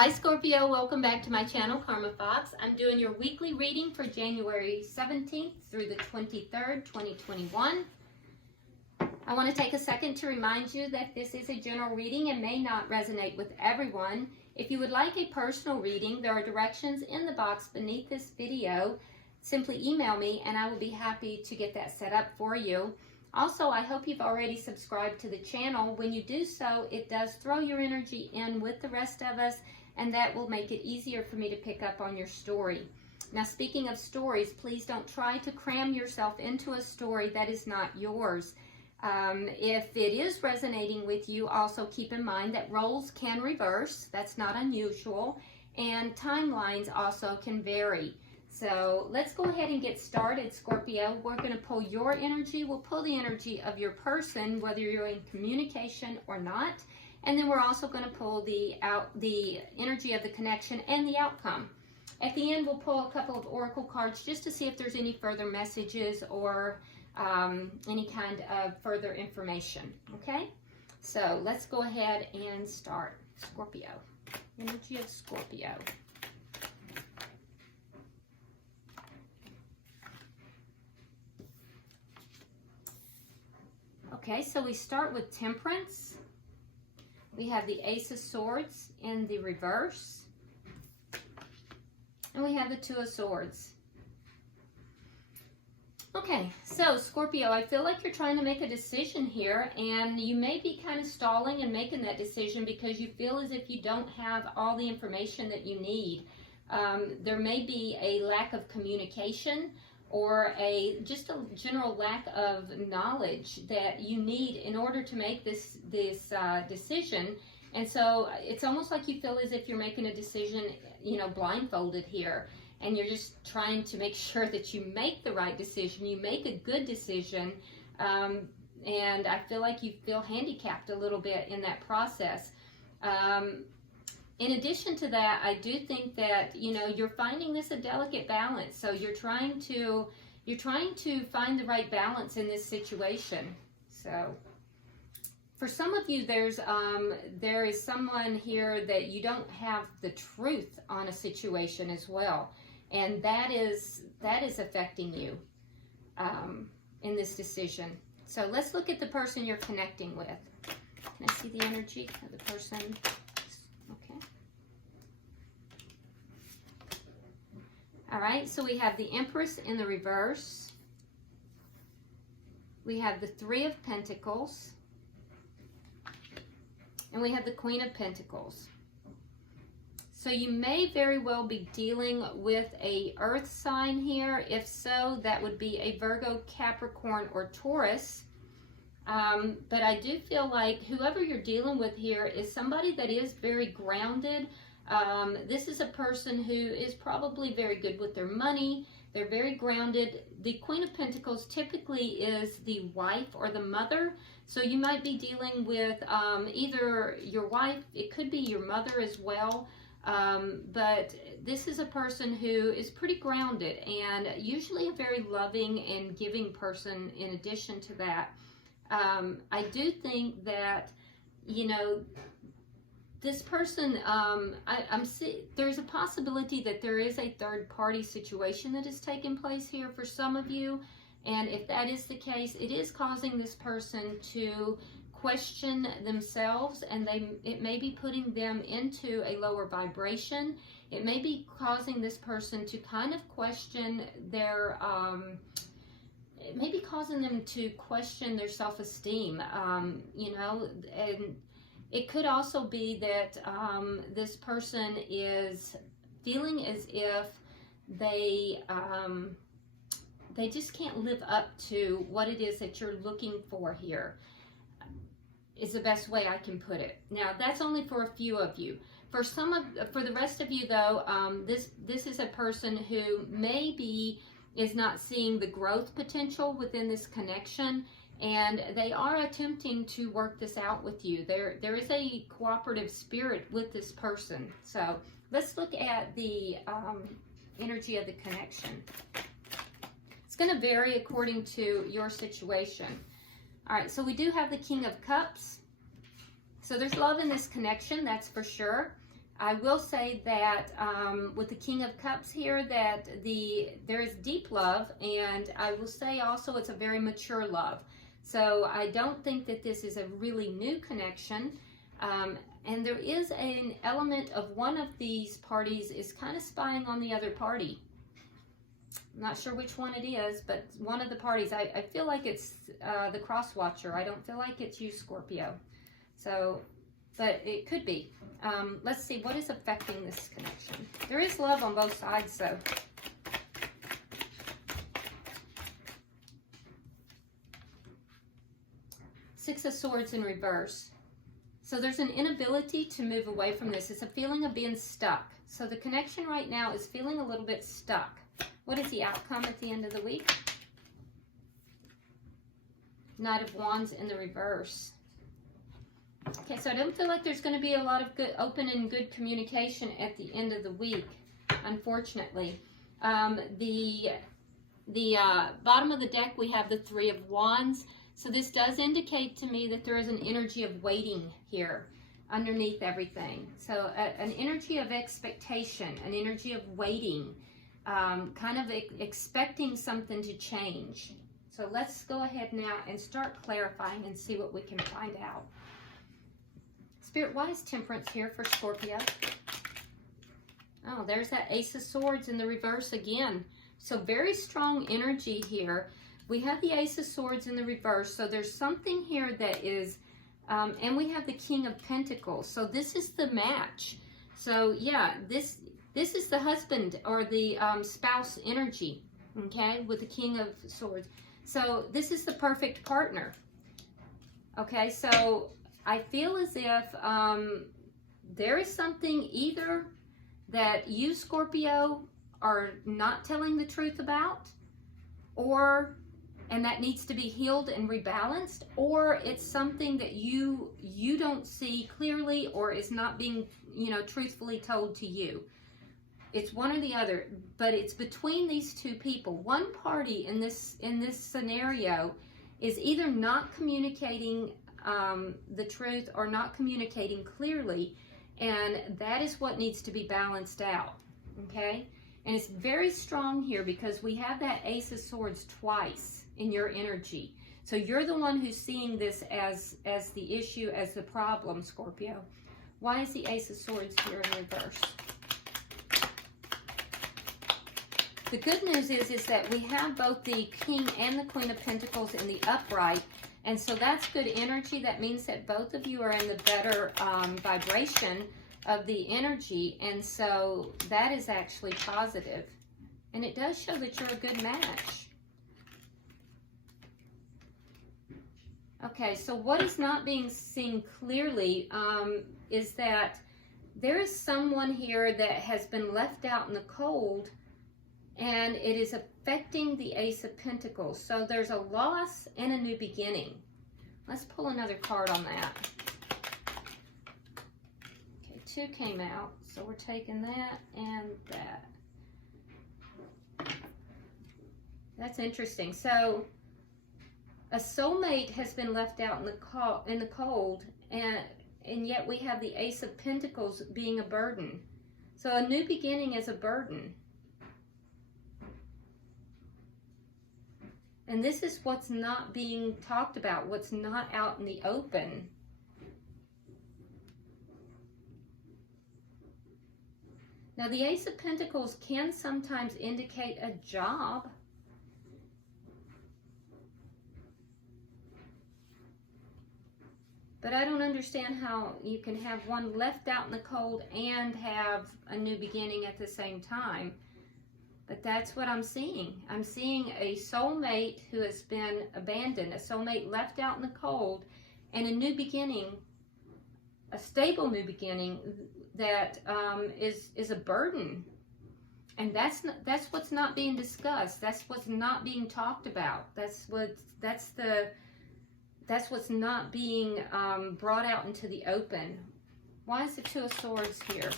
Hi Scorpio, welcome back to my channel, Karma Fox. I'm doing your weekly reading for January 17th through the 23rd, 2021. I want to take a second to remind you that this is a general reading and may not resonate with everyone. If you would like a personal reading, there are directions in the box beneath this video. Simply email me and I will be happy to get that set up for you. Also, I hope you've already subscribed to the channel. When you do so, it does throw your energy in with the rest of us, and that will make it easier for me to pick up on your story. Now, speaking of stories, please don't try to cram yourself into a story that is not yours. If it is resonating with you, also keep in mind that roles can reverse. That's not unusual. And timelines also can vary. So let's go ahead and get started, Scorpio. We're going to pull your energy. We'll pull the energy of your person, whether you're in communication or not. And then we're also going to pull the energy of the connection and the outcome. At the end, we'll pull a couple of oracle cards just to see if there's any further messages or any kind of further information. Okay? So let's go ahead and start. Scorpio. Energy of Scorpio. Okay, so we start with Temperance. We have the Ace of Swords in the reverse. And we have the Two of Swords. Okay, so Scorpio, I feel like you're trying to make a decision here, and you may be kind of stalling and making that decision because you feel as if you don't have all the information that you need. There may be a lack of communication, or just a general lack of knowledge that you need in order to make this decision. And so it's almost like you feel as if you're making a decision, blindfolded here, and you're just trying to make sure that you make the right decision, you make a good decision, and I feel like you feel handicapped a little bit in that process. In addition to that, I do think that, you're finding this a delicate balance. So you're trying to find the right balance in this situation. So for some of you, there is someone here that you don't have the truth on a situation as well. And that is affecting you in this decision. So let's look at the person you're connecting with. Can I see the energy of the person? Okay. All right, so we have the Empress in the reverse. We have the Three of Pentacles. And we have the Queen of Pentacles. So you may very well be dealing with a earth sign here. If so, that would be a Virgo, Capricorn, or Taurus. But I do feel like whoever you're dealing with here is somebody that is very grounded. This is a person who is probably very good with their money. They're very grounded. The Queen of Pentacles typically is the wife or the mother. So you might be dealing with either your wife, it could be your mother as well. But this is a person who is pretty grounded and usually a very loving and giving person in addition to that. I do think that, this person, there's a possibility that there is a third-party situation that is taking place here for some of you. And if that is the case, it is causing this person to question themselves, and it may be putting them into a lower vibration. It may be causing this person to kind of question their, it may be causing them to question their self-esteem, and it could also be that this person is feeling as if they just can't live up to what it is that you're looking for here, is the best way I can put it. Now, that's only for a few of you. For the rest of you, though, this is a person who maybe is not seeing the growth potential within this connection, and they are attempting to work this out with you. There is a cooperative spirit with this person. So let's look at the energy of the connection. It's going to vary according to your situation. All right, so we do have the King of Cups. So there's love in this connection, that's for sure. I will say that with the King of Cups here, that there is deep love, and I will say also it's a very mature love. So I don't think that this is a really new connection. And there is an element of one of these parties is kind of spying on the other party. I'm not sure which one it is, but one of the parties. I feel like it's the cross watcher. I don't feel like it's you, Scorpio. So, but it could be. Let's see, what is affecting this connection? There is love on both sides, so. Six of Swords in reverse. So there's an inability to move away from this. It's a feeling of being stuck. So the connection right now is feeling a little bit stuck. What is the outcome at the end of the week? Knight of Wands in the reverse. Okay, so I don't feel like there's going to be a lot of good, open and good communication at the end of the week, unfortunately. The bottom of the deck, we have the Three of Wands. So this does indicate to me that there is an energy of waiting here underneath everything. So an energy of expectation, an energy of waiting, kind of expecting something to change. So let's go ahead now and start clarifying and see what we can find out. Spirit, why is Temperance here for Scorpio? Oh, there's that Ace of Swords in the reverse again. So very strong energy here. We have the Ace of Swords in the reverse. So there's something here that is, and we have the King of Pentacles. So this is the match. So yeah, this is the husband or the spouse energy, okay, with the King of Swords. So this is the perfect partner. Okay, so I feel as if there is something either that you, Scorpio, are not telling the truth about, and that needs to be healed and rebalanced, or it's something that you don't see clearly or is not being, truthfully told to you. It's one or the other, but it's between these two people. One party in this scenario is either not communicating the truth or not communicating clearly, and that is what needs to be balanced out, okay? And it's very strong here because we have that Ace of Swords twice in your energy. So you're the one who's seeing this as the issue, as the problem, Scorpio. Why is the Ace of Swords here in reverse? The good news is that we have both the King and the Queen of Pentacles in the upright, and so that's good energy. That means that both of you are in the better vibration of the energy, and so that is actually positive. And it does show that you're a good match. Okay, so what is not being seen clearly is that there is someone here that has been left out in the cold, and it is affecting the Ace of Pentacles. So there's a loss and a new beginning. Let's pull another card on that. Okay, 2 came out, so we're taking that and that. That's interesting. So a soulmate has been left out in the cold, and yet we have the Ace of Pentacles being a burden. So a new beginning is a burden. And this is what's not being talked about, what's not out in the open. Now, the Ace of Pentacles can sometimes indicate a job. But I don't understand how you can have one left out in the cold and have a new beginning at the same time. But that's what I'm seeing. I'm seeing a soulmate who has been abandoned, a soulmate left out in the cold, and a new beginning, a stable new beginning that is a burden. And that's what's not being discussed. That's what's not being talked about. That's what's not being brought out into the open. Why is the Two of Swords here?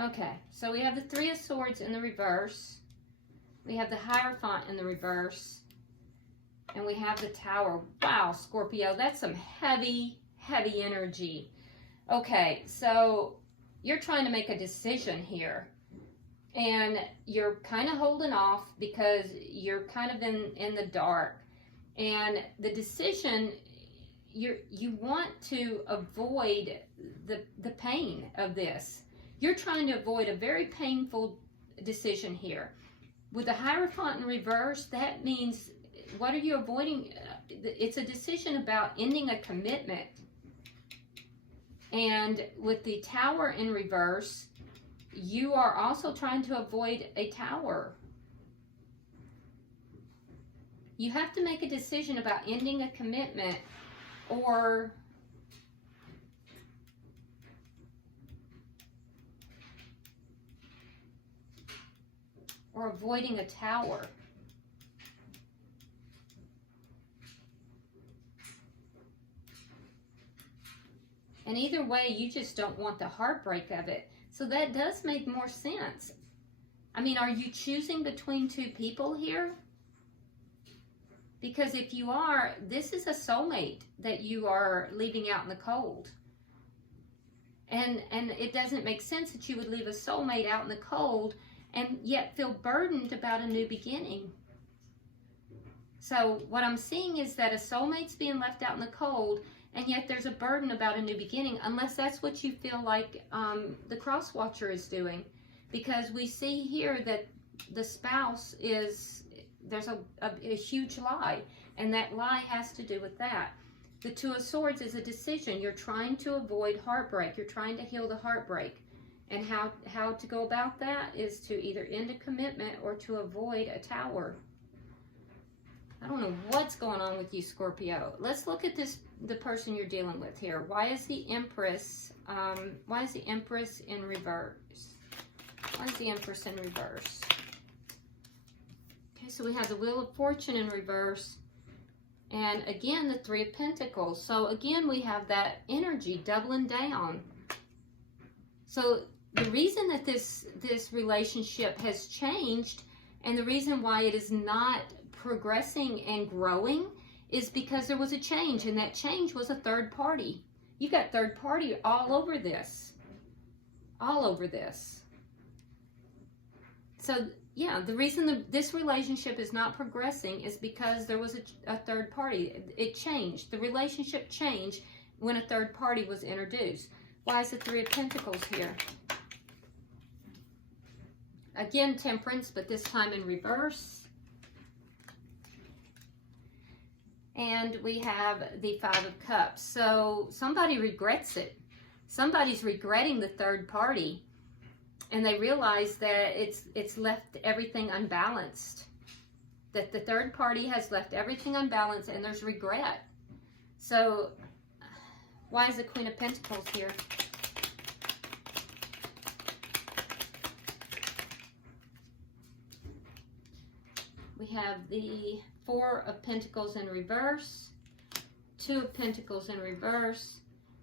Okay, so we have the Three of Swords in the reverse. We have the Hierophant in the reverse. And we have the Tower. Wow, Scorpio, that's some heavy, heavy energy. Okay, so you're trying to make a decision here. And you're kind of holding off because you're kind of in the dark. And the decision, you want to avoid the pain of this. You're trying to avoid a very painful decision here. With the Hierophant in reverse, that means, what are you avoiding? It's a decision about ending a commitment. And with the Tower in reverse, you are also trying to avoid a tower. You have to make a decision about ending a commitment or avoiding a tower. And either way, you just don't want the heartbreak of it. So that does make more sense. I mean, are you choosing between two people here? Because if you are, this is a soulmate that you are leaving out in the cold. And it doesn't make sense that you would leave a soulmate out in the cold and yet feel burdened about a new beginning. So what I'm seeing is that a soulmate's being left out in the cold, and yet there's a burden about a new beginning, unless that's what you feel like the cross watcher is doing. Because we see here that the spouse is, there's a huge lie, and that lie has to do with that. The Two of Swords is a decision. You're trying to avoid heartbreak. You're trying to heal the heartbreak. And how to go about that is to either end a commitment or to avoid a tower. I don't know what's going on with you, Scorpio. Let's look at the person you're dealing with here. Why is the Empress in reverse? Why is the Empress in reverse? Okay, so we have the Wheel of Fortune in reverse. And again, the Three of Pentacles. So again, we have that energy doubling down. So the reason that this relationship has changed, and the reason why it is not progressing and growing, is because there was a change, and that change was a third party. You got third party all over this. All over this. So yeah, the reason this relationship is not progressing is because there was a third party. It changed. The relationship changed when a third party was introduced. Why is the Three of Pentacles here? Again, Temperance, but this time in reverse. And we have the Five of Cups. So somebody regrets it. Somebody's regretting the third party. And they realize that it's left everything unbalanced. That the third party has left everything unbalanced, and there's regret. So why is the Queen of Pentacles here? We have the Four of Pentacles in reverse, Two of Pentacles in reverse,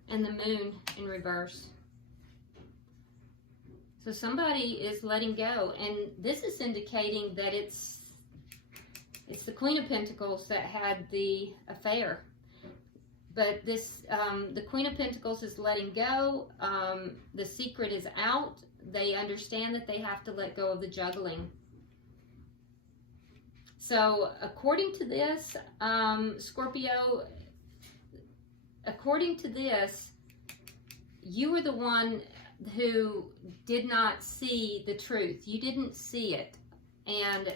and the Moon in reverse. So somebody is letting go, and this is indicating that it's the Queen of Pentacles that had the affair. But this, the Queen of Pentacles is letting go. The secret is out. They understand that they have to let go of the juggling. So according to this, Scorpio, according to this, you were the one who did not see the truth. You didn't see it. And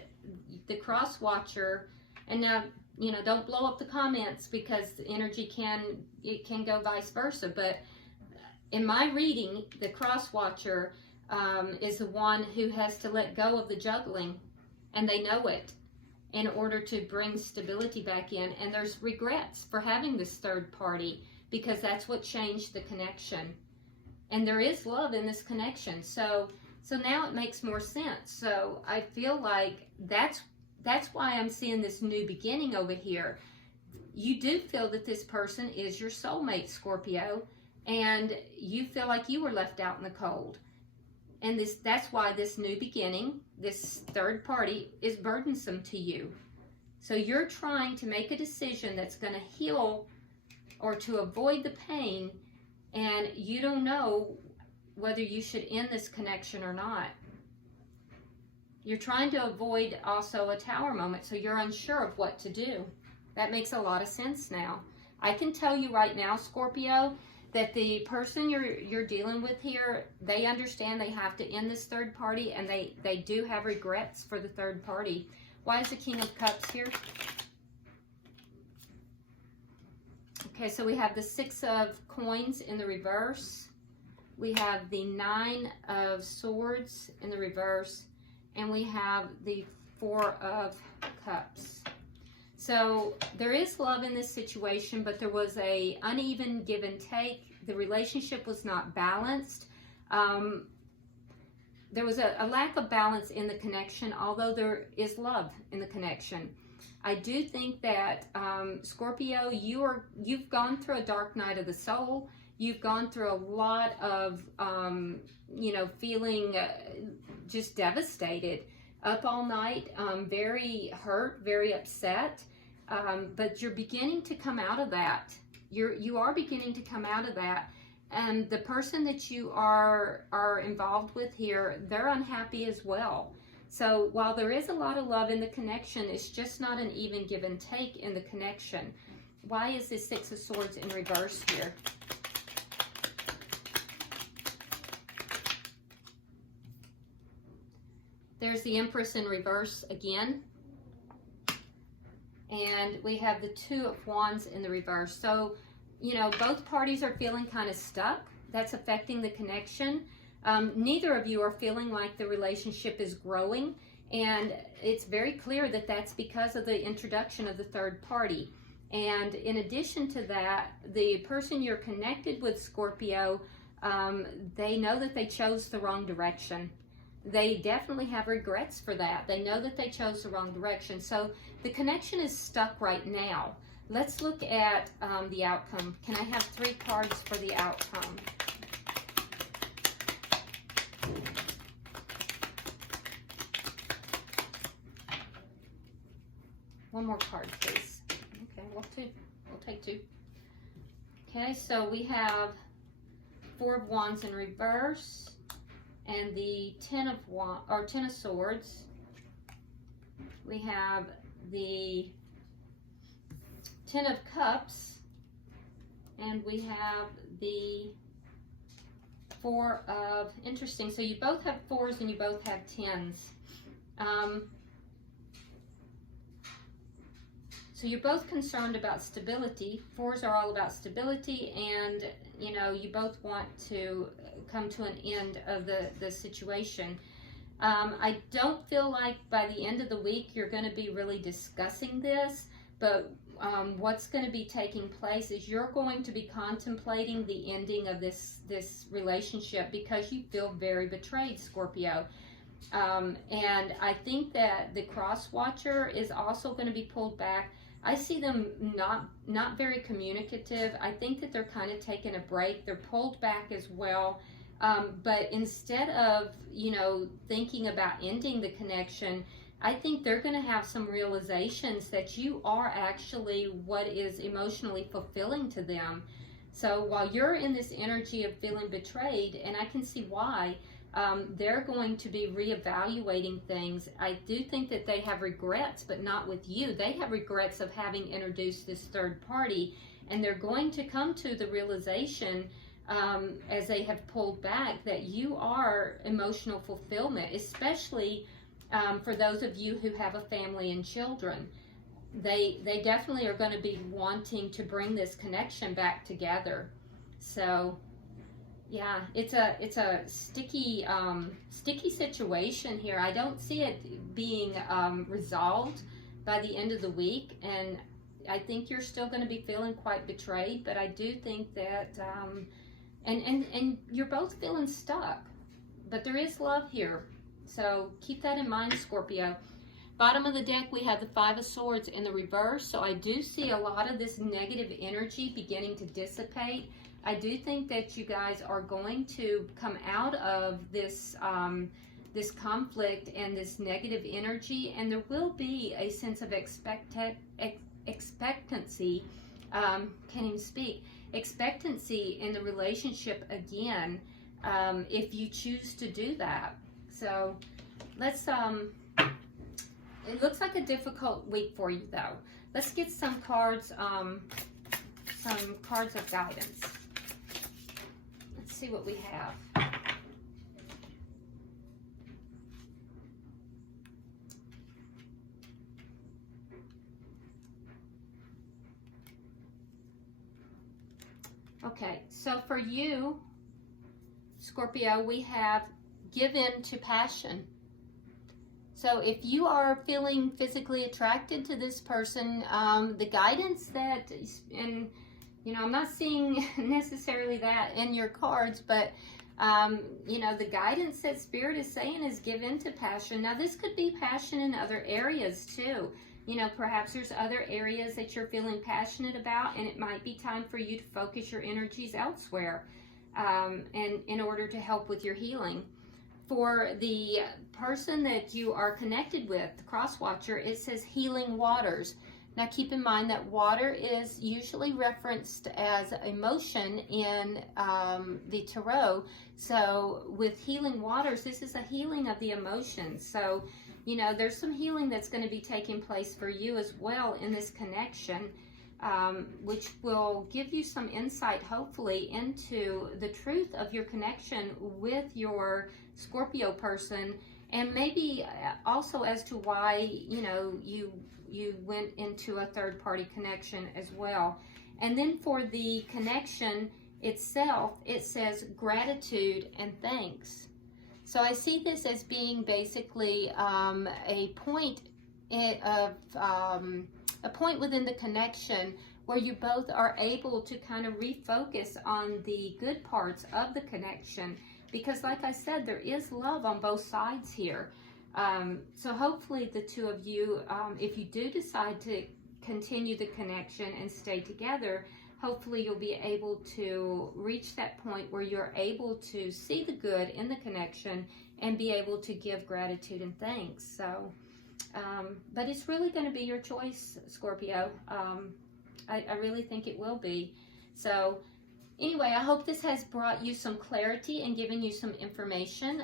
the cross watcher, and now, you know, don't blow up the comments, because the energy can go vice versa. But in my reading, the cross watcher is the one who has to let go of the juggling, and they know it, in order to bring stability back in. And there's regrets for having this third party, because that's what changed the connection. And there is love in this connection. So now it makes more sense. So I feel like that's why I'm seeing this new beginning over here. You do feel that this person is your soulmate, Scorpio, and you feel like you were left out in the cold. And that's why this new beginning, this third party, is burdensome to you. So you're trying to make a decision that's going to heal or to avoid the pain, and you don't know whether you should end this connection or not. You're trying to avoid also a Tower moment, so you're unsure of what to do. That makes a lot of sense now. I can tell you right now, Scorpio, that the person you're dealing with here, they understand they have to end this third party, and they do have regrets for the third party. Why is the King of Cups here? Okay, so we have the 6 of Coins in the reverse. We have the 9 of Swords in the reverse. And we have the 4 of Cups. So there is love in this situation, but there was a uneven give and take. The relationship was not balanced. There was a lack of balance in the connection, although there is love in the connection. I do think that Scorpio, you've gone through a dark night of the soul. You've gone through a lot of feeling just devastated, up all night, very hurt, very upset. But you're beginning to come out of that. You are beginning to come out of that. And the person that you are involved with here, they're unhappy as well. So while there is a lot of love in the connection, it's just not an even give and take in the connection. Why is this 6 of Swords in reverse here? There's the Empress in reverse again. And we have the 2 of Wands in the reverse. So, both parties are feeling kind of stuck. That's affecting the connection. Neither of you are feeling like the relationship is growing. And it's very clear that that's because of the introduction of the third party. And in addition to that, the person you're connected with, Scorpio, they know that they chose the wrong direction. They definitely have regrets for that. They know that they chose the wrong direction. So the connection is stuck right now. Let's look at the outcome. Can I have 3 cards for the outcome? One more card, please. Okay, we'll take 2. Okay, so we have 4 of Wands in reverse. And the 10 of Swords. We have the 10 of Cups, and we have the 4 of, interesting, so you both have 4s and you both have 10s. So you're both concerned about stability. 4s are all about stability, and you both want to come to an end of the situation. I don't feel like by the end of the week you're going to be really discussing this, but what's going to be taking place is you're going to be contemplating the ending of this relationship because you feel very betrayed, Scorpio. And I think that the cross watcher is also going to be pulled back. I see them not very communicative. I think that they're kind of taking a break. They're pulled back as well. But instead of, thinking about ending the connection, I think they're going to have some realizations that you are actually what is emotionally fulfilling to them. So while you're in this energy of feeling betrayed, and I can see why, they're going to be reevaluating things. I do think that they have regrets, but not with you. They have regrets of having introduced this third party, and they're going to come to the realization as they have pulled back that you are emotional fulfillment, especially for those of you who have a family and children. They definitely are going to be wanting to bring this connection back together. So yeah, it's a sticky situation here. I don't see it being resolved by the end of the week, and I think you're still going to be feeling quite betrayed. But I do think that and you're both feeling stuck, but there is love here. So keep that in mind, Scorpio. Bottom of the deck, we have the 5 of Swords in the reverse. So I do see a lot of this negative energy beginning to dissipate. I do think that you guys are going to come out of this this conflict and this negative energy, and there will be a sense of expectancy, can't even speak, expectancy in the relationship again, if you choose to do that. So let's, it looks like a difficult week for you though. Let's get some cards of guidance. Let's see what we have. Okay, so for you, Scorpio, we have give in to passion. So if you are feeling physically attracted to this person, the guidance that, and you know, I'm not seeing necessarily that in your cards, but you know, the guidance that Spirit is saying is give in to passion. Now this could be passion in other areas too. You know, perhaps there's other areas that you're feeling passionate about, and it might be time for you to focus your energies elsewhere, and in order to help with your healing. For the person that you are connected with, the cross watcher, it says healing waters. Now keep in mind that water is usually referenced as emotion in the tarot. So with healing waters, this is a healing of the emotions. So, you know, there's some healing that's going to be taking place for you as well in this connection, which will give you some insight, hopefully, into the truth of your connection with your Scorpio person, and maybe also as to why, you know, you went into a third-party connection as well. And then for the connection itself, it says gratitude and thanks. So I see this as being basically a point within the connection where you both are able to kind of refocus on the good parts of the connection, because like I said, there is love on both sides here. So hopefully the two of you, if you do decide to continue the connection and stay together, hopefully you'll be able to reach that point where you're able to see the good in the connection and be able to give gratitude and thanks. So, but it's really going to be your choice, Scorpio. I really think it will be. So anyway, I hope this has brought you some clarity and given you some information.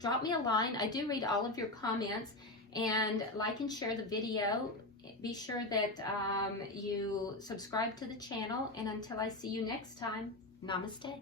Drop me a line. I do read all of your comments, and like and share the video. Be sure that you subscribe to the channel, and until I see you next time, namaste.